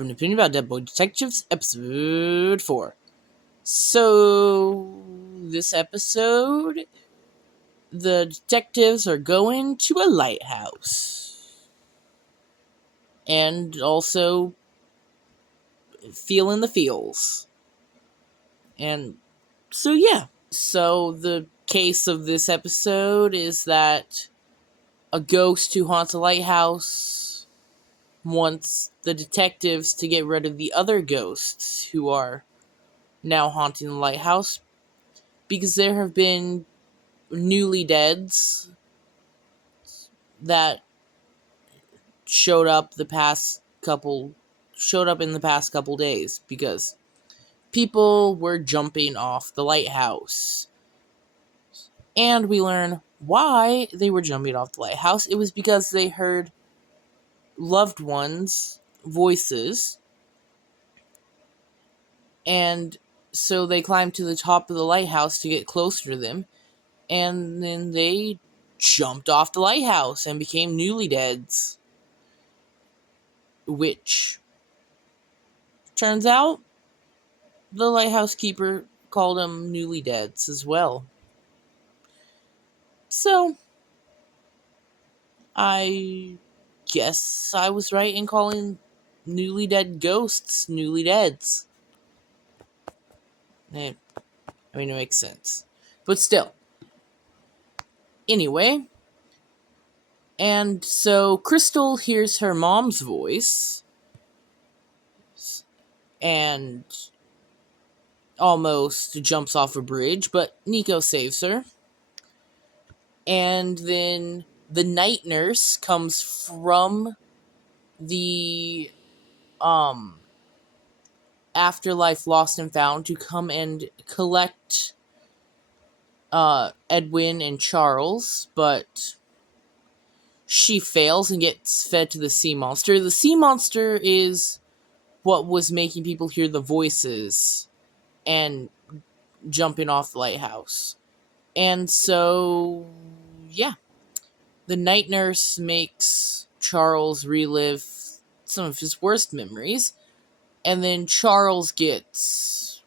An opinion about Dead Boy Detectives, episode 4. So, this episode, the detectives are going to a lighthouse. And also, feeling the feels. And, so yeah. So, the case of this episode is that a ghost who haunts a lighthouse wants the detectives to get rid of the other ghosts who are now haunting the lighthouse, because there have been newly deads that showed up in the past couple days, because people were jumping off the lighthouse. And we learn why they were jumping off the lighthouse. It was because they heard loved ones' voices, and so they climbed to the top of the lighthouse to get closer to them, and then they jumped off the lighthouse and became newly deads. Which, turns out, the lighthouse keeper called them newly deads as well. So, I guess I was right in calling newly dead ghosts newly deads. It makes sense. But still. Anyway, and so Crystal hears her mom's voice and almost jumps off a bridge, but Nico saves her. And then the night nurse comes from the Afterlife Lost and Found to come and collect Edwin and Charles, but she fails and gets fed to the sea monster. The sea monster is what was making people hear the voices and jumping off the lighthouse. And so, yeah. The night nurse makes Charles relive some of his worst memories, and then Charles gets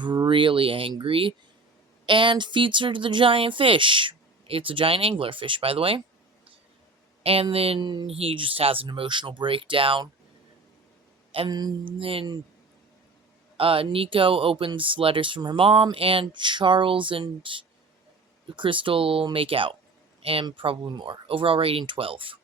really angry and feeds her to the giant fish. It's a giant anglerfish, by the way. And then he just has an emotional breakdown. And then Nico opens letters from her mom, and Charles and Crystal make out. And probably more. Overall rating 12.